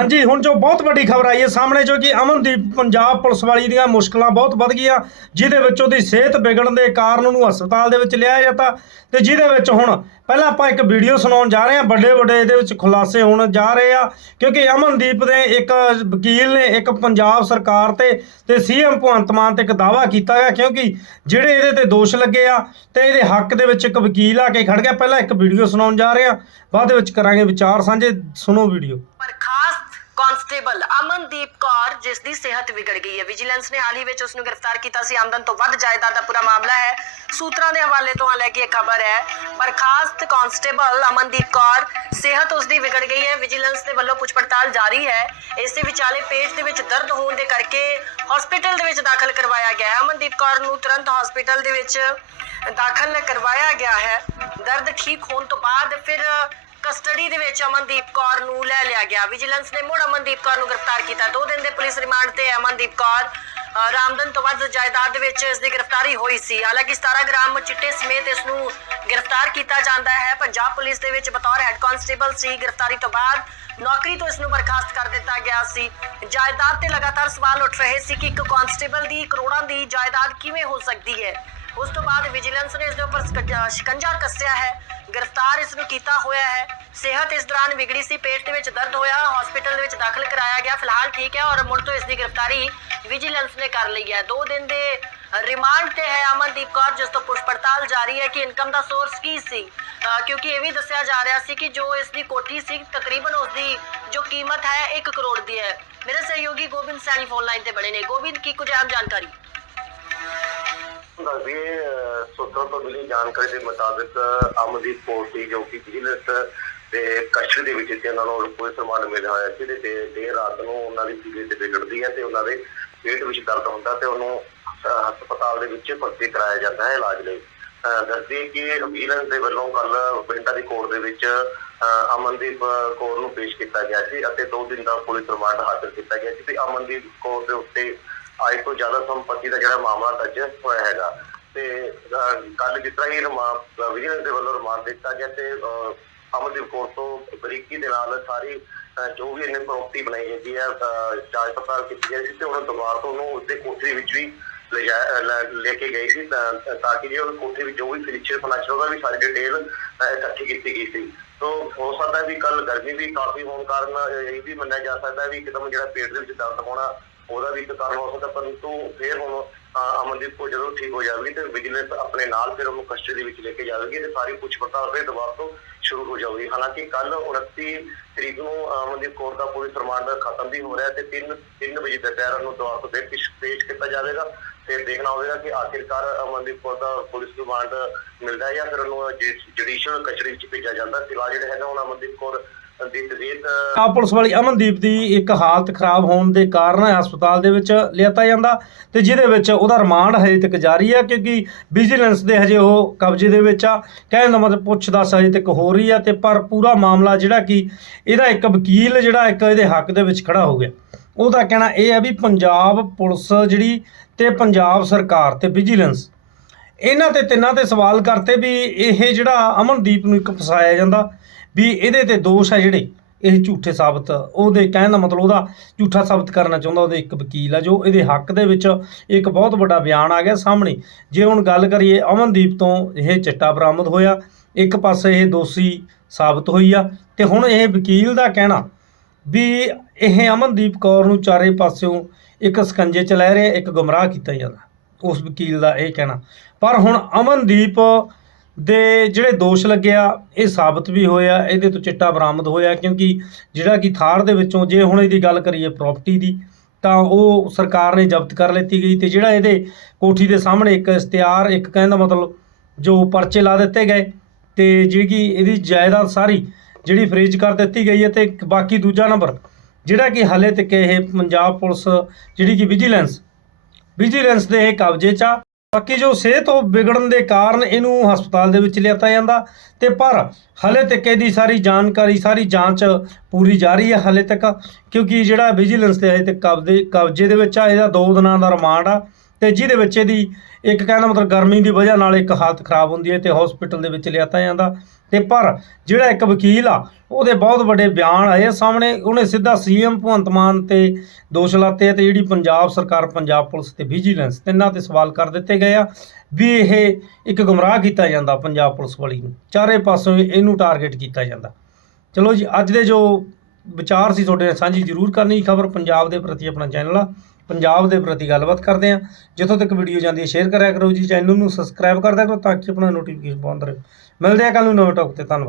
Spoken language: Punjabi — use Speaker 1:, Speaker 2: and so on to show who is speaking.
Speaker 1: ਹਾਂਜੀ, ਹੁਣ ਜੋ ਬਹੁਤ ਵੱਡੀ ਖਬਰ ਆਈ ਹੈ ਸਾਹਮਣੇ, ਜੋ ਕਿ ਅਮਨਦੀਪ ਪੰਜਾਬ ਪੁਲਿਸ ਵਾਲੀ ਦੀਆਂ ਮੁਸ਼ਕਲਾਂ ਬਹੁਤ ਵੱਧ ਗਈਆਂ, ਜਿਹਦੇ ਵਿੱਚ ਉਹਦੀ ਸਿਹਤ ਵਿਗੜਨ ਦੇ ਕਾਰਨ ਉਹਨੂੰ ਹਸਪਤਾਲ ਦੇ ਵਿੱਚ ਲਿਆਇਆ ਜਾਂਦਾ ਤੇ ਜਿਹਦੇ ਵਿੱਚ ਹੁਣ ਪਹਿਲਾਂ ਆਪਾਂ ਇੱਕ ਵੀਡੀਓ ਸੁਣਾਉਣ ਜਾ ਰਹੇ ਹਾਂ, ਵੱਡੇ ਵੱਡੇ ਇਹਦੇ ਵਿੱਚ ਖੁਲਾਸੇ ਹੋਣ ਜਾ ਰਹੇ ਆ, ਕਿਉਂਕਿ ਅਮਨਦੀਪ ਦੇ ਇੱਕ ਵਕੀਲ ਨੇ ਇੱਕ ਪੰਜਾਬ ਸਰਕਾਰ ਤੇ ਤੇ ਸੀਐਮ ਭਗਵੰਤ ਮਾਨ ਤੇ ਇੱਕ ਦਾਵਾ ਕੀਤਾ ਗਿਆ ਕਿਉਂਕਿ ਜਿਹੜੇ ਇਹਦੇ ਤੇ ਦੋਸ਼ ਲੱਗੇ ਆ ਤੇ ਇਹਦੇ ਹੱਕ ਦੇ ਵਿੱਚ ਇੱਕ ਵਕੀਲ ਆ ਕੇ ਖੜ ਗਿਆ। ਪਹਿਲਾਂ ਇੱਕ ਵੀਡੀਓ ਸੁਣਾਉਣ ਜਾ ਰਹੇ ਆ ਬਾਅਦ ਵਿੱਚ ਕਰਾਂਗੇ ਵਿਚਾਰ ਸਾਂਝੇ, ਸੁਣੋ ਵੀਡੀਓ।
Speaker 2: ਬਰਖਾਸਤ ਕਾਂਸਟੇਬਲ ਅਮਨਦੀਪ ਕੌਰ ਜਿਸ ਦੀ ਸਿਹਤ ਵਿਗੜ ਗਈ ਹੈ। ਵਿਜੀਲੈਂਸ ਨੇ ਹਾਲ ਹੀ ਵਿੱਚ ਉਸ ਨੂੰ ਗ੍ਰਿਫਤਾਰ ਕੀਤਾ ਸੀ। ਆਮਦਨ ਤੋਂ ਵੱਧ ਜਾਇਦਾਦ ਦਾ ਪੂਰਾ ਮਾਮਲਾ ਹੈ। ਸੂਤਰਾਂ ਦੇ ਹਵਾਲੇ ਤੋਂ ਹਾਲੇ ਕਿ ਖਬਰ ਹੈ। ਬਰਖਾਸਤ ਕਾਂਸਟੇਬਲ ਅਮਨਦੀਪ ਕੌਰ, ਸਿਹਤ ਉਸ ਦੀ ਵਿਗੜ ਗਈ ਹੈ। ਵਿਜੀਲੈਂਸ ਦੇ ਵੱਲੋਂ ਪੁੱਛ ਪੜਤਾਲ ਜਾਰੀ ਹੈ। ਇਸ ਦੇ ਵਿਚਾਲੇ ਪੇਟ ਦੇ ਵਿੱਚ ਦਰਦ ਹੋਣ ਦੇ ਕਰਕੇ ਹਸਪੀਟਲ ਦੇ ਵਿੱਚ ਦਾਖਲ ਕਰਵਾਇਆ ਗਿਆ ਹੈ। ਅਮਨਦੀਪ ਕੌਰ ਨੂੰ ਤੁਰੰਤ ਹਸਪੀਟਲ ਦੇ ਵਿੱਚ ਦਾਖਲ ਕਰਵਾਇਆ ਗਿਆ ਹੈ। ਦਰਦ ਠੀਕ ਹੋਣ ਤੋਂ ਬਾਅਦ ਫਿਰ ਕਸਟਡੀ ਦੇ ਵਿੱਚ ਅਮਨਦੀਪ ਕੌਰ ਨੂੰ ਲੈ ਲਿਆ ਗਿਆ। ਵਿਜੀਲੈਂਸ ਨੇ ਮੁੜ ਅਮਨਦੀਪ ਕੌਰ ਨੂੰ ਗ੍ਰਿਫਤਾਰ ਕੀਤਾ। ਦੋ ਦਿਨ ਦੇ ਪੁਲਿਸ ਰਿਮਾਂਡ ਤੇ ਅਮਨਦੀਪ ਕੌਰ ਰਾਮਦਨ ਤੋਂ ਵੱਧ ਜਾਇਦਾਦ ਦੇ ਵਿੱਚ ਇਸ ਦੀ ਗ੍ਰਿਫਤਾਰੀ ਹੋਈ ਸੀ। ਹਾਲਾਂਕਿ 17 ਗ੍ਰਾਮ ਚਿੱਟੇ ਸਮੇਤ ਇਸ ਨੂੰ ਗ੍ਰਿਫਤਾਰ ਕੀਤਾ ਜਾਂਦਾ ਹੈ। ਪੰਜਾਬ ਪੁਲਿਸ ਦੇ ਵਿੱਚ ਬਤੌਰ ਹੈੱਡ ਕਾਂਸਟੇਬਲ ਸੀ। ਗ੍ਰਿਫਤਾਰੀ ਤੋਂ ਬਾਅਦ ਨੌਕਰੀ ਤੋਂ ਇਸ ਨੂੰ ਬਰਖਾਸਤ ਕਰ ਦਿੱਤਾ ਗਿਆ ਸੀ। ਜਾਇਦਾਦ ਤੇ ਲਗਾਤਾਰ ਸਵਾਲ ਉੱਠ ਰਹੇ ਸੀ ਕਿ ਇੱਕ ਕਾਂਸਟੇਬਲ ਦੀ ਕਰੋੜਾਂ ਦੀ ਜਾਇਦਾਦ ਕਿਵੇਂ ਹੋ ਸਕਦੀ ਹੈ? ਉਸ ਤੋਂ ਬਾਅਦ ਵਿਜੀਲੈਂਸ ਨੇ ਇਸ ਦੇ ਉੱਪਰ ਸ਼ਿਕੰਜਾ ਕੱਸਿਆ ਹੈ, ਗ੍ਰਿਫਤਾਰ ਇਸ ਨੂੰ ਕੀਤਾ ਹੋਇਆ ਹੈ। ਸਿਹਤ ਇਸ ਦੌਰਾਨ ਵਿਗੜੀ ਸੀ, ਪੇਟ ਦੇ ਵਿੱਚ ਦਰਦ ਹੋਇਆ ਹਸਪੀਟਲ ਦੇ ਵਿੱਚ ਦਾਖਲ ਕਰਾਇਆ ਗਿਆ, ਫਿਲਹਾਲ ਠੀਕ ਹੈ ਔਰ ਮੁੜ ਤੋਂ ਇਸ ਦੀ ਗ੍ਰਿਫਤਾਰੀ ਵਿਜੀਲੈਂਸ ਨੇ ਕਰ ਲਈ ਹੈ। ਦੋ ਦਿਨ ਦੇ ਰਿਮਾਂਡ ਤੇ ਹੈ ਅਮਨਦੀਪ ਕੌਰ, ਜਿਸ ਤੋਂ ਪੁੱਛ ਪੜਤਾਲ ਜਾਰੀ ਹੈ ਕਿ ਇਨਕਮ ਦਾ ਸੋਰਸ ਕੀ ਸੀ। ਅਹ ਕਿਉਂਕਿ ਇਹ ਵੀ ਦੱਸਿਆ ਜਾ ਰਿਹਾ ਸੀ ਕਿ ਜੋ ਇਸ ਦੀ ਕੋਠੀ ਸੀ, ਤਕਰੀਬਨ ਉਸ ਦੀ ਜੋ ਕੀਮਤ ਹੈ 1 ਕਰੋੜ ਦੀ ਹੈ। ਮੇਰੇ ਸਹਿਯੋਗੀ ਗੋਬਿੰਦ ਸੈਣੀ ਫੋਨ ਲਾਈਨ ਤੇ ਬਣੇ ਨੇ। ਗੋਬਿੰਦ, ਕੀ ਕੁਝ ਅਹਿਮ ਜਾਣਕਾਰੀ?
Speaker 3: ਦੱਸਦੀਏ ਸੂਤਰਾਂ ਤੋਂ ਮਿਲੀ ਜਾਣਕਾਰੀ ਦੇ ਮੁਤਾਬਿਕ ਅਮਨਦੀਪ ਕੌਰ ਸੀ ਜੋ ਕਿ ਵਿਜੀਲੈਂਸ ਦੇ ਕਸ਼ਟ ਦੇ ਵਿੱਚ ਤੇ ਉਹਨਾਂ ਨੂੰ ਕੋਈ ਸਮਾਨ ਮਿਲਿਆ ਹੋਇਆ ਸੀ ਤੇ ਦੇਰ ਰਾਤ ਨੂੰ ਉਹਨਾਂ ਦੀ ਤਬੀਅਤ ਵਿਗੜਦੀ ਹੈ ਤੇ ਉਹਨਾਂ ਦੇ ਪੇਟ ਵਿੱਚ ਦਰਦ ਹੁੰਦਾ ਤੇ ਉਹਨੂੰ ਹਸਪਤਾਲ ਦੇ ਵਿੱਚ ਭਰਤੀ ਕਰਾਇਆ ਜਾਂਦਾ ਹੈ ਇਲਾਜ ਲਈ। ਦੱਸਦੀ ਕਿ ਵਿਜੀਲੈਂਸ ਦੇ ਵੱਲੋਂ ਕੱਲ ਪਿੰਡਾਂ ਦੀ ਕੋਰਟ ਦੇ ਵਿੱਚ ਅਮਨਦੀਪ ਕੌਰ ਨੂੰ ਪੇਸ਼ ਕੀਤਾ ਗਿਆ ਸੀ ਅਤੇ 2 ਦਿਨ ਦਾ ਪੁਲਿਸ ਰਿਮਾਂਡ ਹਾਜ਼ਰ ਕੀਤਾ ਗਿਆ ਸੀ ਤੇ ਅਮਨਦੀਪ ਕੌਰ ਦੇ ਉੱਤੇ ਆਏ ਤੋਂ ਜ਼ਿਆਦਾ ਸੰਪਤੀ ਦਾ ਜਿਹੜਾ ਮਾਮਲਾ ਦਰਜ ਹੋਇਆ ਹੈਗਾ। ਤੇ ਕੱਲ ਜਿਸ ਤਰ੍ਹਾਂ ਹੀ ਰਿਮਾਂਡ ਵਿਜੀਲੈਂਸ ਦੇ ਵੱਲੋਂ ਰਿਮਾਂਡ ਦਿੱਤਾ ਗਿਆ ਤੇ ਅਹ, ਕੌਰ ਤੋਂ ਬਰੀਕੀ ਦੇ ਨਾਲ ਸਾਰੀ ਜੋ ਵੀ ਇਹਨੇ ਪ੍ਰਾਪਰਟੀ ਬਣਾਈ ਹੈਗੀ ਹੈ ਜਾਂਚ ਪੜਤਾਲ ਕੀਤੀ ਗਈ ਤੇ ਹੁਣ ਦੁਬਾਰਾ ਤੋਂ ਉਹਨੂੰ ਉਸਦੇ ਕੋਠੀ ਵਿੱਚ ਵੀ ਲਿਜਾ- ਲੈ ਕੇ ਗਈ ਸੀ ਤਾਂ ਕਿ ਜੇ ਉਹ ਵਿੱਚ ਜੋ ਵੀ ਫਰਨੀਚਰ ਫਰਨੀਚਰ ਉਹਦਾ ਵੀ ਸਾਰੀ ਡਿਟੇਲ ਇਕੱਠੀ ਕੀਤੀ ਗਈ ਸੀ। ਤੋ ਹੋ ਸਕਦਾ ਵੀ ਕੱਲ ਗਰਮੀ ਵੀ ਕਾਫੀ ਹੋਣ ਕਾਰਨ ਇਹ ਵੀ ਮੰਨਿਆ ਜਾ ਸਕਦਾ ਵੀ ਇੱਕਦਮ ਜਿਹੜਾ ਪੇਟ ਦੇ ਵਿੱਚ ਦਰਦ ਹੋਣਾ ਉਹਦਾ ਵੀ ਇੱਕ ਕਾਰਨ ਹੋ ਸਕਦਾ, ਪਰੰਤੂ ਫਿਰ ਹੁਣ ਅਮਨਦੀਪ ਕੋ ਜਦੋਂ ਠੀਕ ਹੋ ਜਾਵੇਗੀ ਤੇ ਵਿਜੀਲੈਂਸ ਆਪਣੇ ਨਾਲ ਫਿਰ ਉਹਨੂੰ ਕਸਟਡੀ ਵਿੱਚ ਲੈ ਕੇ ਜਾਵੇਗੀ ਤੇ ਸਾਰੀ ਪੁੱਛ ਪੜਤਾਲ ਫਿਰ ਦੁਬਾਰਾ ਤੋਂ ਸ਼ੁਰੂ ਹੋ ਜਾਊਗੀ ਹਾਲਾਂਕਿ ਕੱਲ 29 ਤਰੀਕ ਨੂੰ ਅਮਨਦੀਪ ਕੌਰ ਦਾ ਪੁਲਿਸ ਰਿਮਾਂਡ ਖਤਮ ਵੀ ਹੋ ਰਿਹਾ ਤੇ 3 3 ਵਜੇ ਦੁਪਹਿਰ ਨੂੰ ਦੁਬਾਰਾ ਤੋਂ ਫਿਰ ਪੇਸ਼ ਕੀਤਾ ਜਾਵੇਗਾ। ਤੇ ਦੇਖਣਾ ਹੋਵੇਗਾ ਕਿ ਆਖਿਰਕਾਰ ਅਮਨਦੀਪ ਕੌਰ ਦਾ ਪੁਲਿਸ ਰਿਮਾਂਡ ਮਿਲਦਾ ਹੈ ਜਾਂ ਫਿਰ ਉਹਨੂੰ ਜੁਡੀਸ਼ੀਅਲ ਕਸਟਡੀ ਵਿੱਚ ਭੇਜਿਆ ਜਾਂਦਾ ਫਿਲਹਾਲ ਜਿਹੜਾ ਹੈਗਾ ਹੁਣ ਅਮਨਦੀਪ ਕੌਰ
Speaker 1: ਆ ਪੁਲਿਸ ਵਾਲੀ ਅਮਨਦੀਪ ਦੀ ਇੱਕ ਹਾਲਤ ਖਰਾਬ ਹੋਣ ਦੇ ਕਾਰਨ ਹਸਪਤਾਲ ਦੇ ਵਿੱਚ ਲਿਆਤਾ ਜਾਂਦਾ ਤੇ ਜਿਹਦੇ ਵਿੱਚ ਉਹਦਾ ਰਿਮਾਂਡ ਹਜੇ ਤੱਕ ਜਾਰੀ ਹੈ ਕਿਉਂਕਿ ਵਿਜੀਲੈਂਸ ਦੇ ਹਜੇ ਉਹ ਕਬਜ਼ੇ ਦੇ ਵਿੱਚ ਆ। ਕਹਿਣ ਦਾ ਮਤਲਬ ਪੁੱਛਦਾਸ ਹਜੇ ਤੱਕ ਹੋ ਰਹੀ ਆ ਤੇ ਪਰ ਪੂਰਾ ਮਾਮਲਾ ਜਿਹੜਾ ਕਿ ਇਹਦਾ ਇੱਕ ਵਕੀਲ ਜਿਹੜਾ ਇੱਕ ਇਹਦੇ ਹੱਕ ਦੇ ਵਿੱਚ ਖੜਾ ਹੋ ਗਿਆ। ਉਹਦਾ ਕਹਿਣਾ ਇਹ ਆ ਵੀ ਪੰਜਾਬ ਪੁਲਿਸ ਜਿਹੜੀ ਤੇ ਪੰਜਾਬ ਸਰਕਾਰ ਤੇ ਵਿਜੀਲੈਂਸ, ਇਹਨਾਂ ਤੇ ਤਿੰਨਾਂ ਤੇ ਸਵਾਲ ਕਰਤੇ ਵੀ ਇਹ ਜਿਹੜਾ ਅਮਨਦੀਪ ਨੂੰ ਇੱਕ ਫਸਾਇਆ ਜਾਂਦਾ ਵੀ ਇਹਦੇ ਤੇ ਦੋਸ਼ ਆ ਜਿਹੜੇ, ਇਹ ਝੂਠੇ ਸਾਬਤ। ਉਹਦੇ ਕਹਿਣ ਦਾ ਮਤਲਬ ਉਹਦਾ ਝੂਠਾ ਸਾਬਤ ਕਰਨਾ ਚਾਹੁੰਦਾ, ਉਹਦੇ ਇੱਕ ਵਕੀਲ ਆ, ਜੋ ਇਹਦੇ ਹੱਕ ਦੇ ਵਿੱਚ ਇੱਕ ਬਹੁਤ ਵੱਡਾ ਬਿਆਨ ਆ ਗਿਆ ਸਾਹਮਣੇ। ਜੇ ਹੁਣ ਗੱਲ ਕਰੀਏ ਅਮਨਦੀਪ ਤੋਂ, ਇਹ ਚਿੱਟਾ ਬਰਾਮਦ ਹੋਇਆ। ਇੱਕ ਪਾਸੇ ਇਹ ਦੋਸ਼ੀ ਸਾਬਤ ਹੋਈ ਆ, ਤੇ ਹੁਣ ਇਹ ਵਕੀਲ ਦਾ ਕਹਿਣਾ ਵੀ ਇਹ ਅਮਨਦੀਪ ਕੌਰ ਨੂੰ ਚਾਰੇ ਪਾਸਿਓਂ ਇੱਕ ਸਕੰਜੇ ਚ ਲੈ ਰਿਹਾ, ਇੱਕ ਗੁੰਮਰਾਹ ਕੀਤਾ ਜਾਂਦਾ। ਉਸ ਵਕੀਲ ਦਾ ਇਹ ਕਹਿਣਾ। ਪਰ ਹੁਣ ਅਮਨਦੀਪ ਦੇ ਜਿਹੜੇ ਦੋਸ਼ ਲੱਗਿਆ ਇਹ ਸਾਬਤ ਵੀ ਹੋਇਆ ਇਹਦੇ ਤੋਂ ਚਿੱਟਾ ਬਰਾਮਦ ਹੋਇਆ, ਕਿਉਂਕਿ ਜਿਹੜਾ ਕਿ ਥਾਰ ਦੇ ਵਿੱਚੋਂ ਜੇ ਹੁਣ ਇਹਦੀ ਗੱਲ ਕਰੀਏ ਪ੍ਰਾਪਰਟੀ ਦੀ, ਤਾਂ ਉਹ ਸਰਕਾਰ ਨੇ ਜ਼ਬਤ ਕਰ ਲੈਤੀ ਗਈ ਤੇ ਜਿਹੜਾ ਇਹਦੇ ਕੋਠੀ ਦੇ ਸਾਹਮਣੇ ਇੱਕ ਇਸ਼ਤਿਹਾਰ, ਇੱਕ ਕਹਿੰਦਾ ਮਤਲਬ, ਜੋ ਪਰਚੇ ਲਾ ਦਿੱਤੇ ਗਏ, ਤੇ ਜਿਹੜੀ ਇਹਦੀ ਜਾਇਦਾਦ ਸਾਰੀ ਜਿਹੜੀ ਫ੍ਰੀਜ਼ ਕਰ ਦਿੱਤੀ ਗਈ ਹੈ ਤੇ ਬਾਕੀ ਦੂਜਾ ਨੰਬਰ ਜਿਹੜਾ ਕਿ ਹਾਲੇ ਤੱਕ ਇਹ ਪੰਜਾਬ ਪੁਲਿਸ ਜਿਹੜੀ ਕਿ ਵਿਜੀਲੈਂਸ ਵਿਜੀਲੈਂਸ ਦੇ ਇਹ ਕਬਜ਼ੇ 'ਚ ਆ। ਬਾਕੀ ਜੋ ਸਿਹਤ ਉਹ ਵਿਗੜਨ ਦੇ ਕਾਰਨ ਇਹਨੂੰ ਹਸਪਤਾਲ ਦੇ ਵਿੱਚ ਲਿਆਤਾ ਜਾਂਦਾ ਤੇ ਪਰ ਹਲੇ ਤੱਕ ਇਹਦੀ ਸਾਰੀ ਜਾਣਕਾਰੀ, ਸਾਰੀ ਜਾਂਚ ਪੂਰੀ ਜਾਰੀ ਹੈ ਹਲੇ ਤੱਕ, ਕਿਉਂਕਿ ਜਿਹੜਾ ਵਿਜੀਲੈਂਸ ਦੇ ਹਲੇ ਤੱਕ ਕਬਜ਼ੇ ਕਬਜ਼ੇ ਦੇ ਵਿੱਚ ਆ, ਇਹਦਾ ਦੋ ਦਿਨਾਂ ਦਾ ਰਿਮਾਂਡ ਆ ਤੇ ਜਿਹਦੇ ਵਿੱਚ ਇਹਦੀ ਇੱਕ ਕਹਿੰਦਾ ਮਤਲਬ ਗਰਮੀ ਦੀ ਵਜ੍ਹਾ ਨਾਲ ਇੱਕ ਹਾਲਤ ਖਰਾਬ ਹੁੰਦੀ ਹੈ ਤੇ ਹਸਪੀਟਲ ਦੇ ਵਿੱਚ ਲਿਆਤਾ ਜਾਂਦਾ ਤੇ ਪਰ ਜਿਹੜਾ ਇੱਕ ਵਕੀਲ ਆ, ਉਹਦੇ ਬਹੁਤ ਵੱਡੇ ਬਿਆਨ ਆਏ ਆ ਸਾਹਮਣੇ, ਉਹਨੇ ਸਿੱਧਾ ਸੀਐਮ ਭਗਵੰਤ ਮਾਨ ਤੇ ਦੋਸ਼ ਲਾਤੇ ਆ ਤੇ ਜਿਹੜੀ ਪੰਜਾਬ ਸਰਕਾਰ, ਪੰਜਾਬ ਪੁਲਿਸ ਤੇ ਵਿਜੀਲੈਂਸ ਤਿੰਨਾਂ ਤੇ ਸਵਾਲ ਕਰ ਦਿੱਤੇ ਗਏ ਆ ਵੀ ਇਹ ਇੱਕ ਗੁੰਮਰਾਹ ਕੀਤਾ ਜਾਂਦਾ ਪੰਜਾਬ ਪੁਲਿਸ ਵਾਲੀ ਨੂੰ। ਚਾਰੇ ਪਾਸੋਂ ਇਹਨੂੰ ਟਾਰਗੇਟ ਕੀਤਾ ਜਾਂਦਾ। ਚਲੋ ਜੀ, ਅੱਜ ਦੇ ਜੋ ਵਿਚਾਰ ਸੀ ਤੁਹਾਡੇ ਨਾਲ ਸਾਂਝੀ ਜ਼ਰੂਰ ਕਰਨੀ ਖਬਰ, ਪੰਜਾਬ ਦੇ ਪ੍ਰਤੀ ਆਪਣਾ ਚੈਨਲ ਆ। ਪੰਜਾਬ ਦੇ ਪ੍ਰਤੀ ਗੱਲਬਾਤ ਕਰਦੇ ਆ। ਜਿੱਥੋਂ ਤੱਕ ਵੀਡੀਓ ਜਾਂਦੀ ਹੈ ਸ਼ੇਅਰ ਕਰਿਆ ਕਰੋ ਜੀ, ਚੈਨਲ ਨੂੰ ਸਬਸਕ੍ਰਾਈਬ ਕਰਦਿਆ ਕਰੋ ਤਾਂ ਕਿ ਆਪਣਾ ਨੋਟੀਫਿਕੇਸ਼ਨ ਪਾਉਂਦੇ ਰਹੋ। ਮਿਲਦੇ ਆ ਕੱਲ ਨੂੰ ਨਵੇਂ ਟੌਪ ਤੇ ਧੰਨਵਾਦ।